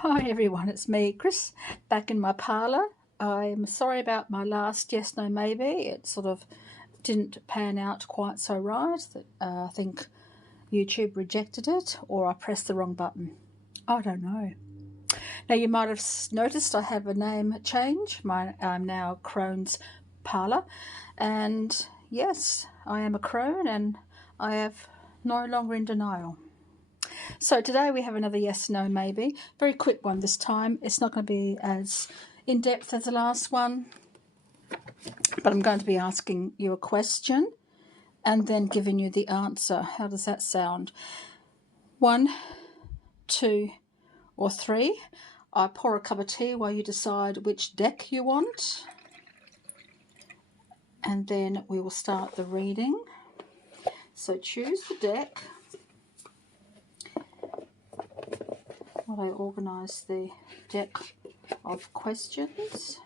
Hi everyone, it's me, Chris, back in my parlour. I'm sorry about my last yes, no, maybe. It sort of didn't pan out quite so right. I think YouTube rejected it, or I pressed the wrong button. I don't know. Now you might have noticed I have a name change. I'm now Crone's Parlour, and yes, I am a crone, and I am no longer in denial. So today we have another yes, no, maybe. Very quick one this time. It's not going to be as in-depth as the last one, but I'm going to be asking you a question and then giving you the answer. How does that sound? 1, 2, or 3. I pour a cup of tea while you decide which deck you want. And then we will start the reading. So choose the deck. While I organise the deck of questions.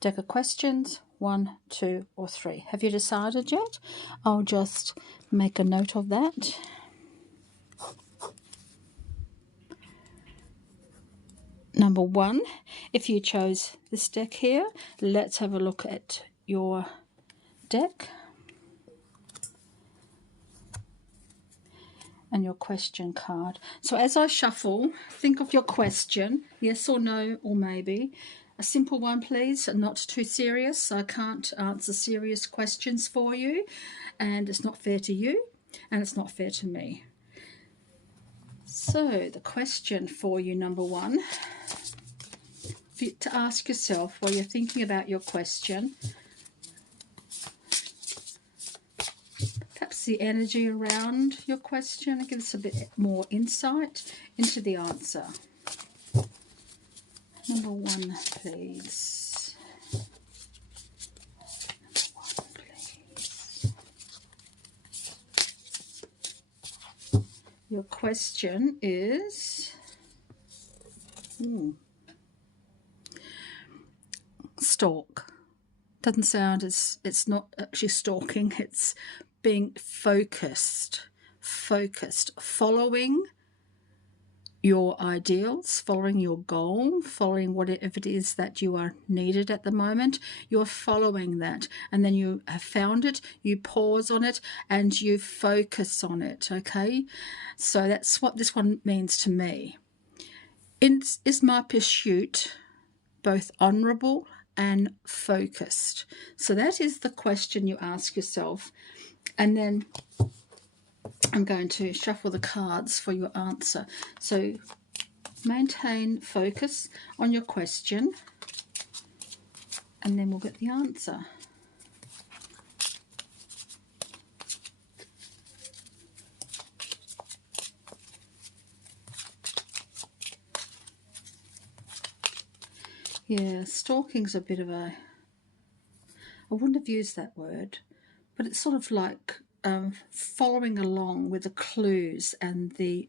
Deck of questions, 1, 2, or 3. Have you decided yet? I'll just make a note of that. Number 1, if you chose this deck here, let's have a look at your deck and your question card. So as I shuffle, think of your question, yes or no or maybe. A simple one, please, and not too serious. I can't answer serious questions for you, and it's not fair to you, and it's not fair to me. So the question for you, number 1, to ask yourself while you're thinking about your question, perhaps the energy around your question, give us a bit more insight into the answer. Number 1, please. Number 1, please. Your question is stalk. Doesn't sound as, it's not actually stalking, it's being focused, following your ideals, following your goal, following whatever it is that you are needed at the moment. You're following that, and then you have found it, you pause on it, and you focus on it, okay? So that's what this one means to me. Is my pursuit both honourable and focused? So that is the question you ask yourself, and then I'm going to shuffle the cards for your answer. So maintain focus on your question, and then we'll get the answer. Yeah, stalking's a bit of a, I wouldn't have used that word, but it's sort of like following along with the clues and the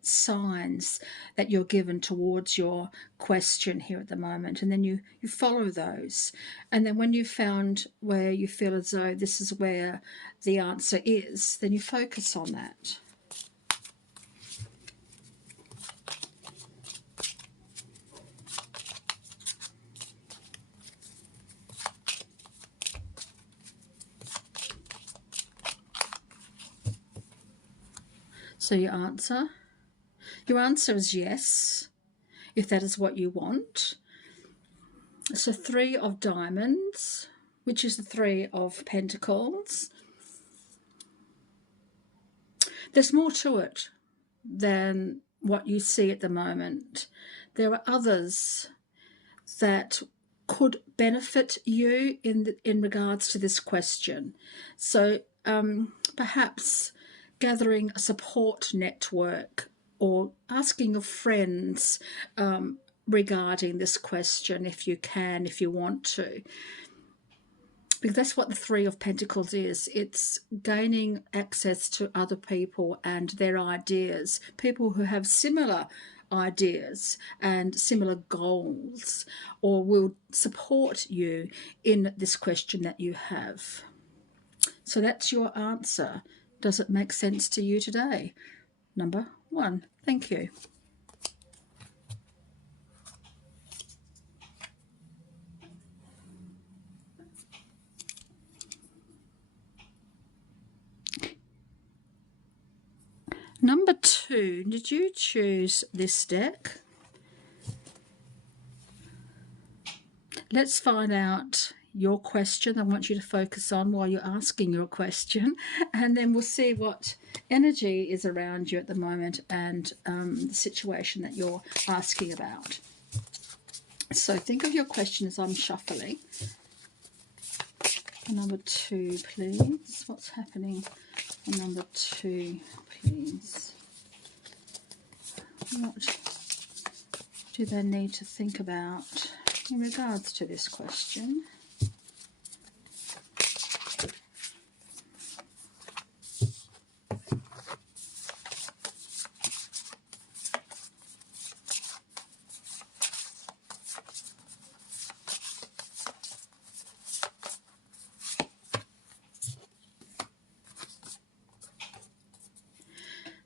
signs that you're given towards your question here at the moment, and then you follow those, and then when you've found where you feel as though this is where the answer is, then you focus on that. So your answer is yes, if that is what you want. So 3 of diamonds, which is the 3 of pentacles. There's more to it than what you see at the moment. There are others that could benefit you in regards to this question. So perhaps gathering a support network or asking your friends regarding this question, if you can, if you want to, because that's what the 3 of Pentacles is. It's gaining access to other people and their ideas, people who have similar ideas and similar goals, or will support you in this question that you have. So that's your answer. Does it make sense to you today? number 1. Thank you. Number 2, did you choose this deck? Let's find out your question. I want you to focus on while you're asking your question, and then we'll see what energy is around you at the moment and the situation that you're asking about. So think of your question as I'm shuffling. Number 2, please. What's happening on number 2, please? What do they need to think about in regards to this question?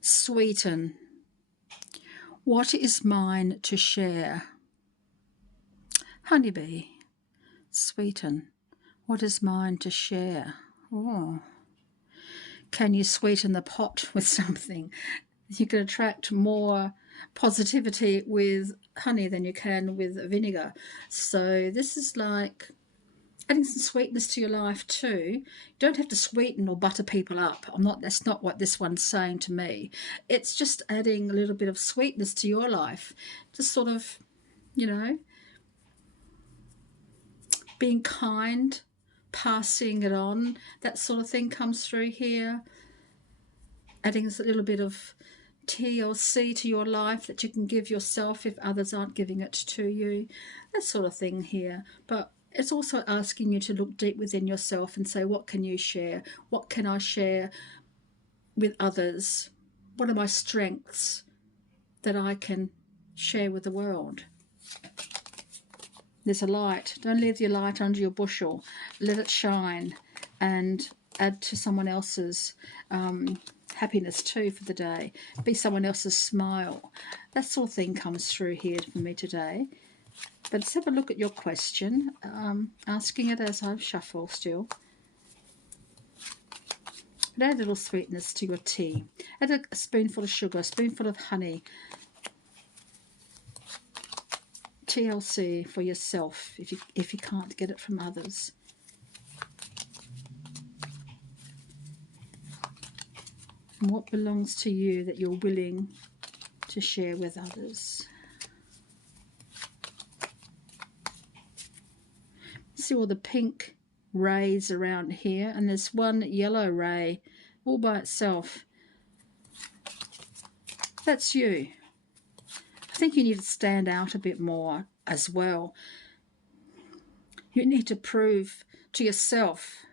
Sweeten. What is mine to share? Honeybee. Sweeten. What is mine to share? Oh. Can you sweeten the pot with something? You can attract more positivity with honey than you can with vinegar. So this is like adding some sweetness to your life too. You don't have to sweeten or butter people up. That's not what this one's saying to me. It's just adding a little bit of sweetness to your life. Just sort of, you know, being kind, passing it on, that sort of thing comes through here. Adding a little bit of TLC to your life that you can give yourself if others aren't giving it to you. That sort of thing here. But it's also asking you to look deep within yourself and say, what can you share? What can I share with others? What are my strengths that I can share with the world? There's a light. Don't leave your light under your bushel. Let it shine and add to someone else's happiness too for the day. Be someone else's smile. That sort of thing comes through here for me today. But let's have a look at your question, asking it as I shuffle still. But add a little sweetness to your tea. Add a spoonful of sugar, a spoonful of honey. TLC for yourself if you can't get it from others. And what belongs to you that you're willing to share with others? See all the pink rays around here, and there's one yellow ray all by itself. That's you. I think you need to stand out a bit more as well. You need to prove to yourself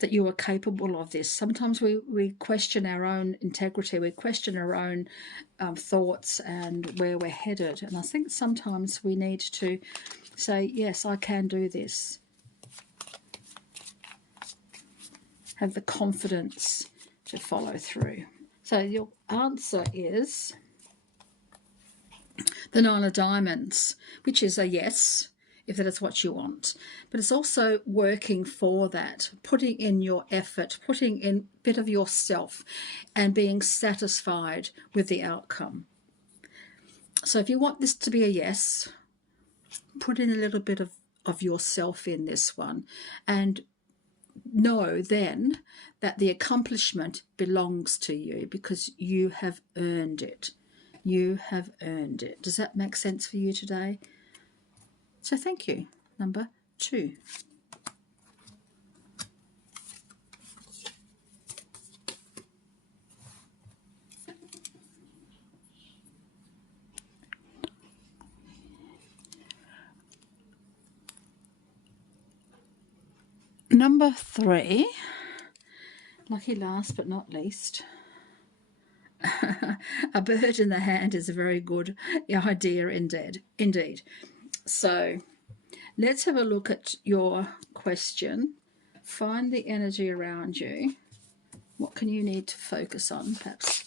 that you are capable of this. Sometimes we question our own integrity, we question our own thoughts and where we're headed. And I think sometimes we need to say, yes, I can do this. Have the confidence to follow through. So your answer is the 9 of Diamonds, which is a yes, if that is what you want. But it's also working for that, putting in your effort, putting in a bit of yourself and being satisfied with the outcome. So if you want this to be a yes, put in a little bit of yourself in this one and know then that the accomplishment belongs to you because you have earned it. You have earned it. Does that make sense for you today? So thank you. Number 2. Number 3. Lucky last but not least. A bird in the hand is a very good idea indeed. So let's have a look at your question. Find the energy around you. What can you need to focus on, perhaps?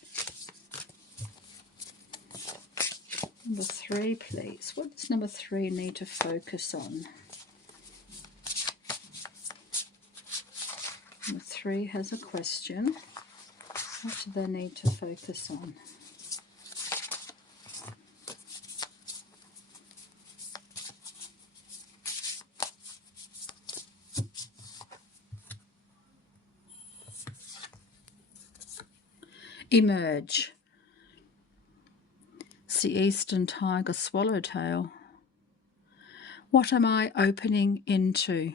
Number 3, please. What does number 3 need to focus on? Number 3 has a question. What do they need to focus on? Emerge. It's the Eastern Tiger Swallowtail. What am I opening into?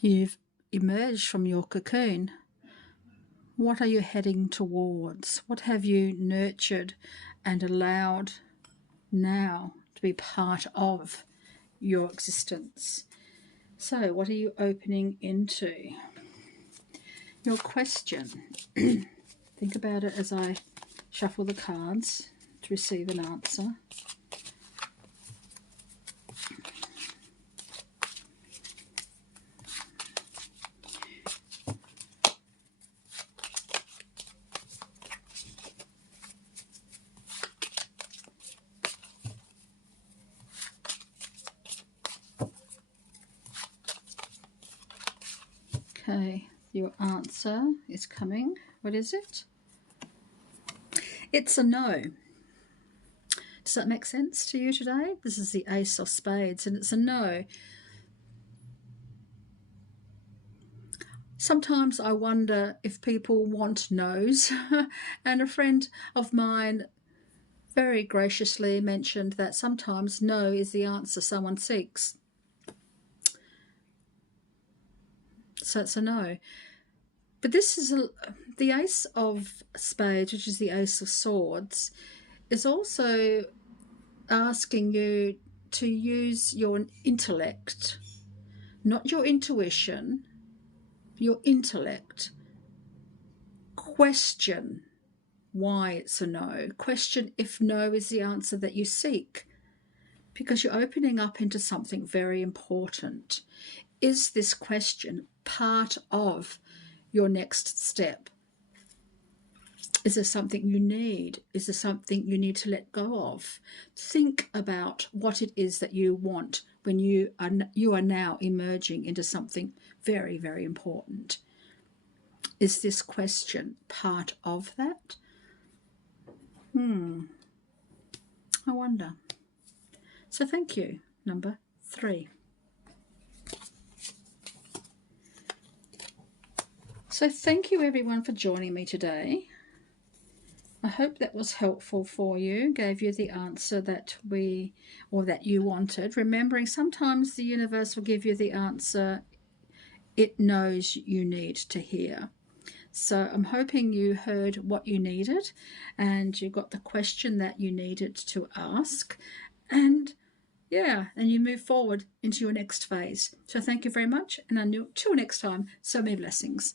You've emerged from your cocoon. What are you heading towards? What have you nurtured and allowed now to be part of your existence? So, what are you opening into? Your question. Think about it as I shuffle the cards to receive an answer. Okay, your answer is coming. What is it? It's a no. Does that make sense to you today? This is the Ace of Spades, and it's a no. Sometimes I wonder if people want no's, and a friend of mine very graciously mentioned that sometimes no is the answer someone seeks. So it's a no. But this is the Ace of Spades, which is the Ace of Swords, is also asking you to use your intellect, not your intuition, your intellect. Question why it's a no. Question if no is the answer that you seek, because you're opening up into something very important. Is this question part of your next step? Is there something you need? Is there something you need to let go of? Think about what it is that you want when you are now emerging into something very, very important. Is this question part of that? I wonder. So thank you, number 3. So thank you everyone for joining me today. I hope that was helpful for you, gave you the answer that you wanted. Remembering sometimes the universe will give you the answer it knows you need to hear. So I'm hoping you heard what you needed and you got the question that you needed to ask. And you move forward into your next phase. So thank you very much, and until next time, so many blessings.